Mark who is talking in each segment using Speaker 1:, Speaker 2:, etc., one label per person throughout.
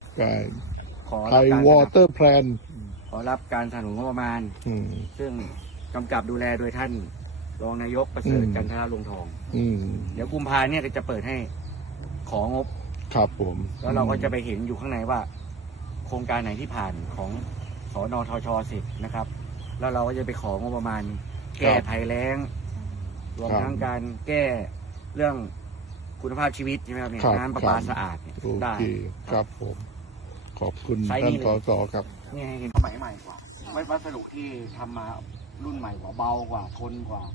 Speaker 1: ใช่
Speaker 2: ขอ
Speaker 1: ไท
Speaker 2: รับ
Speaker 1: ย
Speaker 2: การ
Speaker 1: วอเตอร์แพลน
Speaker 2: ขอรับการสนับสนุนงบประมาณ ซึ่งกำกับดูแลโดยท่านรองนายกประเสริฐจันทราลวงทอง เดี๋ยวกุมภาเนี่ยจะเปิดให้ของบ
Speaker 1: ครับผม
Speaker 2: แล้วเราก็จะไปเห็นอยู่ข้างในว่า โครงการไหนที่ผ่านของสนทชเสร็จนะครับ แล้วเราก็จะไปของงบประมาณ แก้ภัยแล้ง รวมทั้งการแก้เรื่องคุณภาพชีวิตใช่ไหมครับเนี่ยน้ำประปาสะอาดเนี่ย
Speaker 1: โอ
Speaker 2: ได้
Speaker 1: เคครับผม ขอบคุณ
Speaker 2: ไซส์
Speaker 1: ท่า
Speaker 2: นี้
Speaker 1: น
Speaker 2: เลย
Speaker 1: สสครับ
Speaker 2: นี่ให้เห็นสมัยใหม่กว่าวัสดุที่ทำมารุ่นใหม่กว่าเบากว่าทนกว่า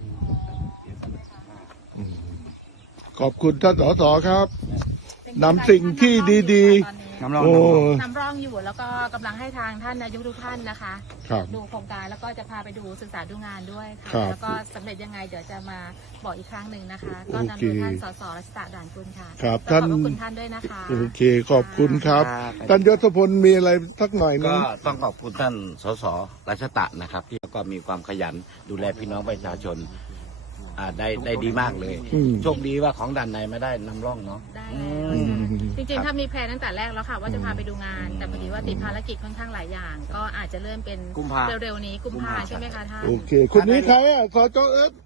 Speaker 1: ขอบคุณท่านสสครับนำสิ่งที่ดี
Speaker 2: น้ำร้อน
Speaker 1: โอ้
Speaker 3: นำร่องอยู่แล้วก็กำลังให้ทางท่านนายกทุกท่านนะคะ
Speaker 1: ครับ
Speaker 3: ดูโครงการแล้วก็จะพาไปดูศึกษาดูงานด้วยค่ะ
Speaker 1: ครับ
Speaker 3: แล้วก็สำเร็จยังไงเดี๋ยวจะมาบอกอีกครั้งหนึ่งนะคะ ก็
Speaker 1: โอเค
Speaker 3: นำโดยท่านสสรัชตะด่านกุลค่ะ
Speaker 1: ครับ
Speaker 3: ก็ขอบ
Speaker 1: ท่าน
Speaker 3: พระคุณท่านด้วยนะคะ
Speaker 1: โอเค ขอบคุณครับ
Speaker 2: ครับ
Speaker 1: ท่านยศพลมีอะไรสักหน่อยนึ
Speaker 4: ก็
Speaker 1: ง
Speaker 4: ต้องขอบคุณท่านสสรัชตะนะครับ ที่ก็มีความขยันดูแลพี่น้องประชาชนได้ดีมากเลย
Speaker 1: อืม
Speaker 4: โชคดีว่าของด่านในไม่ได้นำร่องเนาะ
Speaker 3: ได้
Speaker 4: อื
Speaker 3: แล้ว
Speaker 4: ม
Speaker 3: จริงๆ ถ้ามีแพลนตั้งแต่แรกแล้วค่ะ ว่าจะพาไปดูงาน แต่พอดีว่าติดภารกิจค่อนข้างหลายอย่าง ก็อาจจะเลื่อนเป็น
Speaker 2: กุมภา
Speaker 3: เร็วๆนี้กุมภาใช่ไหมคะท่าน
Speaker 1: โอเค คนนี้ใครอ่ะสจเอิร์ธ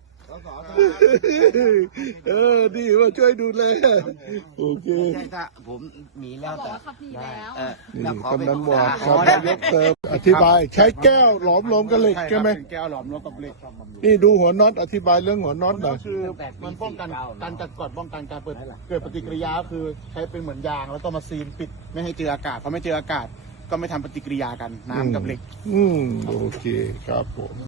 Speaker 1: ดีว่าช่วยดูแล โอเค
Speaker 4: ใช่ถ้าผมมีแล้ว
Speaker 3: บอก
Speaker 4: แต่
Speaker 3: ว่าเขามีแล้ว
Speaker 1: นี่
Speaker 4: แล้วขอก
Speaker 1: ำนันบ
Speaker 4: ป
Speaker 1: อ
Speaker 4: รึ
Speaker 1: ก
Speaker 4: ษา
Speaker 1: ครับนายกเติมอธิบาย ใช้แก้วหลอมรวมกับเหล็กใช่ไหม
Speaker 5: แก้วหลอมรวมกับเหล็ก
Speaker 1: นี่ดูหัวน็อตอธิบายเรื่องหัวน็อตหน่อย
Speaker 5: คือมันป้องกันการจัดกร่อนป้องกันการเกิดปฏิกิริยาคือใช้เป็นเหมือนยางแล้วก็มาซีนปิดไม่ให้เจออากาศพอไม่เจออากาศก็ไม่ทำปฏิกิริยากันน้ำกับเหล็ก
Speaker 1: โอเคครับผม